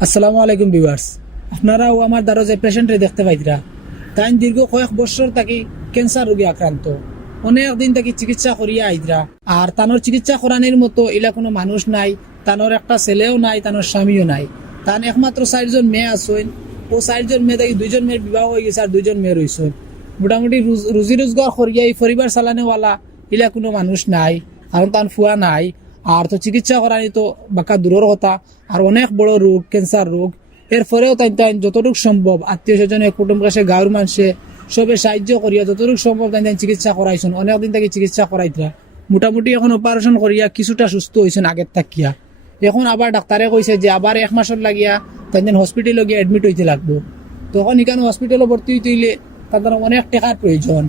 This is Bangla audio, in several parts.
আসসালামু আলাইকুম ভিউয়ার্স। আপনারাও আমার দ্বারা যে পেশেন্টে দেখতে পাইতরা। তাই দীর্ঘ কয়েক বছর থাকি ক্যান্সার রোগী আক্রান্ত। অনেক দিন থাকি চিকিৎসা করিয়া আইতরা। আর তানোর চিকিৎসা করানোর মতো এলা কোনো মানুষ নাই, তানোর একটা ছেলেও নাই, তানোর স্বামীও নাই। তান একমাত্র চারজন মেয়ে আসইন ও চারজন মেয়ে থাকি দুইজন মেয়ের বিবাহ হয়ে গেছে আর দুইজন মেয়ে রয়েছেন মোটামুটি রুজ- রুজি রোজগার করিয়া এই পরিবার চালানোওয়ালা এলা কোনো মানুষ নাই আর তান ফুয়া নাই। আর তো চিকিৎসা করানি তো বাকা দূরের কথা। আর অনেক বড় রোগ ক্যান্সার রোগ এরপরেও তাই তাই যতটুকু সম্ভব আত্মীয় স্বজনে কুটুম কাছে গাঁর মানুষে সবে সাহায্য করিয়া যতটুকু সম্ভব তাই তাই চিকিৎসা করাইছেন অনেকদিন থেকে চিকিৎসা করাইতরা মোটামুটি এখন অপারেশন করিয়া কিছুটা সুস্থ হয়েছেন আগের থাকিয়া। এখন আবার ডাক্তারে কইছে যে আবার এক মাসের লাগিয়া তাই তাই হসপিটালে গিয়ে এডমিট হইতে লাগবো। তখন এখানে হসপিটালে ভর্তি হইতে হইলে তাদের অনেক টাকার প্রয়োজন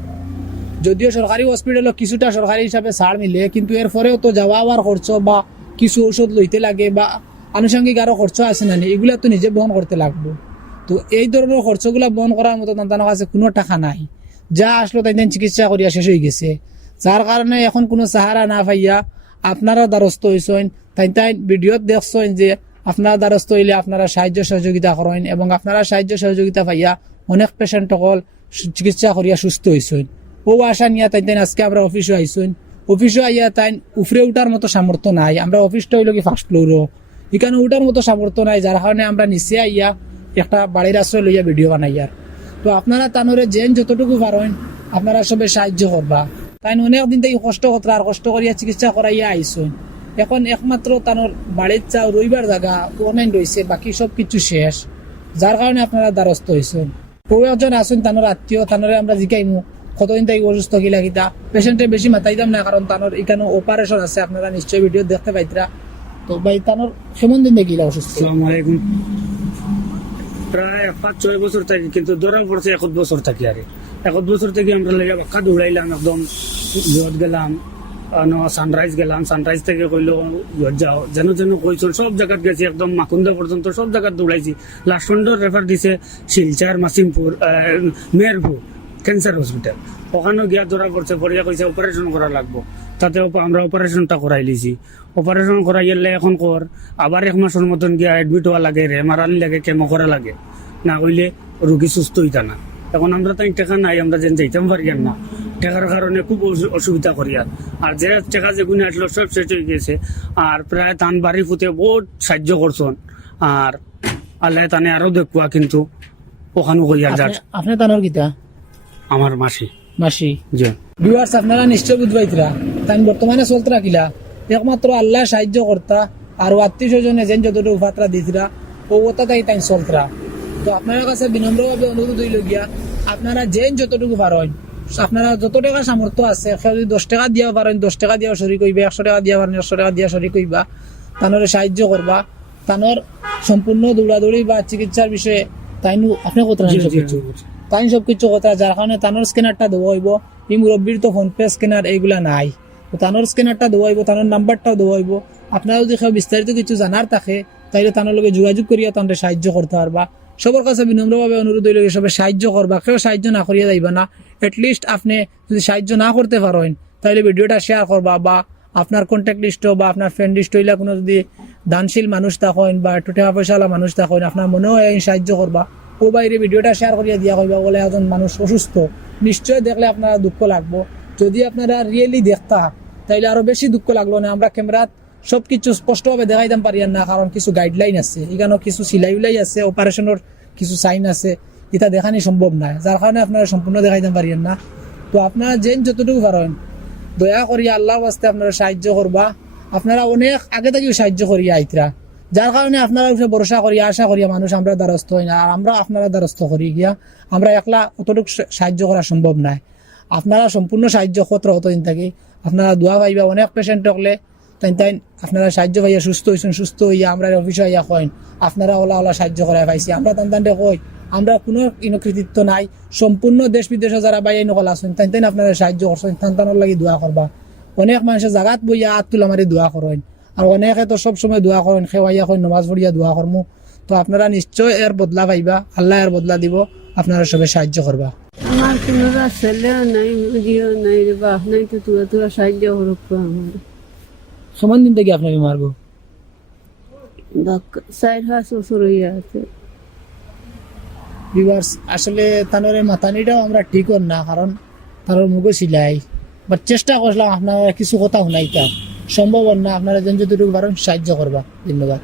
যদিও সরকারি হসপিটালও কিছুটা সরকারি হিসাবে ছাড় মিলে, কিন্তু এরপরেও তো যাওয়া আওয়ার খরচ বা কিছু ঔষধ লইতে লাগে বা আনুষঙ্গিক আরও খরচ আছে না, এগুলা তো নিজে বহন করতে লাগবো। তো এই ধরনের খরচগুলা বহন করার মতো তাদের কাছে কোনো টাকা নাই। যা আসলো তাই চিকিৎসা করিয়া শেষ হয়ে গেছে। যার কারণে এখন কোনো সাহারা না পাইয়া আপনারা দ্বারস্থ হয়েছেন তাই তাই ভিডিওত দেখছেন যে আপনারা দ্বারস্থ হইলে আপনারা সাহায্য সহযোগিতা করেন এবং আপনারা সাহায্য সহযোগিতা পাইয়া অনেক পেশেন্ট সকল চিকিৎসা করিয়া সুস্থ হয়েছেন ও আশা নিয়ে তাই তাই আজকে আমরা অফিসে আইসুন। অফিসে আইয়া তাই উফরে উঠার মতো সামর্থ্য নাই। আমরা অফিসটা হইল কি ফার্স্ট ফ্লোরও এখানে উঠার মতো সামর্থ্য নাই, যার কারণে আমরা নিচে আইয়া একটা বাড়ির আশ্রয় লইয়া ভিডিও বানাইয়ার তো আপনারা তানোরে জেন যতটুকু পারেন, আপনারা সবে সাহায্য করবা। তাই অনেক দিন থেকে কষ্ট করতে আর কষ্ট করিয়া চিকিৎসা করাইয়া আইসুন। এখন একমাত্র তানোর বাড়ির চাও রইবার জায়গা অনলাইন রয়েছে বাকি সব কিছু শেষ। যার কারণে আপনারা দ্বারস্থ হয়েছেন কেউ একজন আসুন তানোর আত্মীয়, তানোরে আমরা জিকাইমু কতদিন থেকে অসুস্থ কিলা কিতা পেশেন্টে বেশি মাথাইতাম না কারণ তানোর এখানে অপারেশন আছে আপনারা নিশ্চয়ই ভিডিও দেখতে পাইতরা। তো ভাই তানোর কেমন দিন দেখিলা অসুস্থ। আসসালামু আলাইকুম। প্রায় পাঁচ ছয় বছর থাকি কিন্তু ধরা পড়ছে এক বছর থাকি আরে। এক বছর থেকে আমরা লেগে বাক্কা দৌড়াইলাম একদম ইয়ত গেলাম সানরাইজ গেলাম সানরাইজ থেকে কইলো যাও। যেন যেন কইছিল সব জায়গাত গেছি একদম মাকুন্দা পর্যন্ত সব জায়গাত দৌড়াইছি। লাস্ট রেফার দিছে শিলচার মাসিমপুর আহ, মেহেরপুর। ক্যান্সার হসপিটাল ওখানেও গিয়া ধরা পড়ছে পড়িয়া কইছে অপারেশন করা লাগবো। তাতে আমরা অপারেশনটা করাই লিছি। অপারেশন করাই গেলে এখন কর, আবার এক মাসের মতন গিয়া এডমিট হওয়া লাগে রে মারানি লাগে কেমো করা লাগে। না হইলে রুগী সুস্থ হইতা না। এখন আমরা তাই টাকা নাই, আমরা যেন যাইতাম পারি আর না। টাকার কারণে খুব অসু- অসুবিধা করি আর। আর যে টাকা যে গুণে আসলো, সব শেষ হয়ে গেছে আর প্রায় তান বাড়ি ফুতে বহুত সাহায্য করছেন। আর আল্লাহ তানে আরও দেখুয়া কিন্তু ওখানে কইয়া যার আপনি- তানোর কিতা? আমার মাসি। মাসি? যে ভিউয়ার্স আপনারা নিশ্চয় বুঝবাইতরা। তাই বর্তমানে চলতে রাখিলা। একমাত্র আল্লাহ সাহায্য কর্তা আর আত্মীয় স্বজনে যেন যতটুকু ফাতরা দিতরা ও কথা তাই তাই চলতরা। তো আপনার কাছে বিনম্রভাবে অনুরোধ হইল গিয়া আপনারা যেন যতটুকু পারেন আপনারা যত টাকা সামর্থ্য আছে কেউ যদি দশ টাকা দিয়া পারেন দশ টাকা দিয়া সরি কইবা একশো টাকা দিয়া পারেন একশো টাকা দিয়া সরি কইবা তানোর সাহায্য করবা। তানোর সম্পূর্ণ দৌড়াদৌড়ি বা চিকিৎসার বিষয়ে তাই আপনি কত জি, জি, তাই সব কিছু কথা, যার কারণে তানোর স্ক্যানারটা দেওয়া এই মুরব্বীর তো ফোন পে স্ক্যানার এইগুলা নাই। তানোর স্ক্যানারটা দেওয়া তানোর নাম্বারটাও দেওয়া আপনারা যদি কেউ বিস্তারিত কিছু জানার থাকে, তাইলে তানোর লগে যোগাযোগ করিয়া তাদের সাহায্য করতে পারবা। সবার কাছে বিনম্রভাবে অনুরোধ হইলে সবাই সাহায্য করবা, কেউ সাহায্য না করিয়া যাইবা না। এটলিস্ট আপনি যদি সাহায্য না করতে পারেন তাহলে ভিডিওটা শেয়ার করবা বা আপনার কন্ট্যাক্ট লিস্ট বা আপনার ফ্রেন্ড লিস্ট হইলে কোনো যদি দানশীল মানুষ থাকেন বা একটু টাকা পয়সাওয়ালা মানুষ থাকেন, আপনার মনে হয় সাহায্য করবা। ও বাইরে ভিডিওটা শেয়ার করিয়া দিয়া হইবা বলে একজন মানুষ অসুস্থ, নিশ্চয় দেখলে আপনারা দুঃখ লাগবো। যদি আপনারা রিয়েলি দেখতা, তাইলে আরও বেশি দুঃখ লাগল না। আমরা ক্যামেরাত সবকিছু স্পষ্টভাবে দেখাইতাম পারি না, কারণ কিছু গাইডলাইন আছে। এখানেও কিছু সিলাই উলাই আছে অপারেশনের কিছু সাইন আছে। এটা দেখানি সম্ভব না যার কারণে আপনারা সম্পূর্ণ দেখাইতাম পারি না। তো আপনারা যেন যতটুকু পারেন, দয়া করিয়া আল্লাহ বাস্তে আপনারা সাহায্য করবা। আপনারা অনেক আগে থেকেও সাহায্য করিয়া আইতরা। যার কারণে আপনারা উপরে ভরসা করিয়া আশা করিয়া মানুষ আমরা দ্বারস্থ হই না। আর আমরা আপনারা দ্বারস্থ করি। গিয়া আমরা একলা অতটুকু সাহায্য করা সম্ভব নাই। আপনারা সম্পূর্ণ সাহায্য কত অতদিন থাকি। আপনারা দোয়া পাইবা, অনেক পেশেন্ট হলে তাই তাই আপনারা সাহায্য পাইয়া সুস্থ হয়েছেন সুস্থ হইয়া আমরা অফিসে হইয়া কইন, আপনারা ওলা ওলা সাহায্য করা পাইছি। আমরা তান তান্ডে কই, আমরা কোনো ইনো কৃতিত্ব নাই। সম্পূর্ণ দেশ বিদেশে যারা বাইরে নকল আছেন, তাই তাই আপনারা সাহায্য করছেন। তান তানোর লাগি দোয়া করবা। অনেক মানুষের জাগাত বইয়া আত তুলা মারি দোয়া করেন। আর অনেকে তো সব সময় দোয়া করেন খেওয়াইয়া কই নমাজ পড়িয়া দোয়া করমু তো আপনারা নিশ্চয় এর বদলা পাইবা আল্লাহ এর বদলা দিব আপনারা সবে সাহায্য করবা আমার কোনো ছেলেও নাই মুদিও নাই রে বাপ নাই তো তোরা তোরা সাহায্য করুক আমার সমান দিন থেকে আপনাকে মারবো চার পাঁচ হইয়া আছে ভিউয়ার্স আসলে তানোর মাতানিটাও আমরা ঠিক না কারণ তানোর মুখে সিলাই বাট চেষ্টা করলাম আপনারা কিছু কথা শুনাইতাম সম্ভব না। আপনারা যেন যতটুকু পারেন সাহায্য করবা। ধন্যবাদ।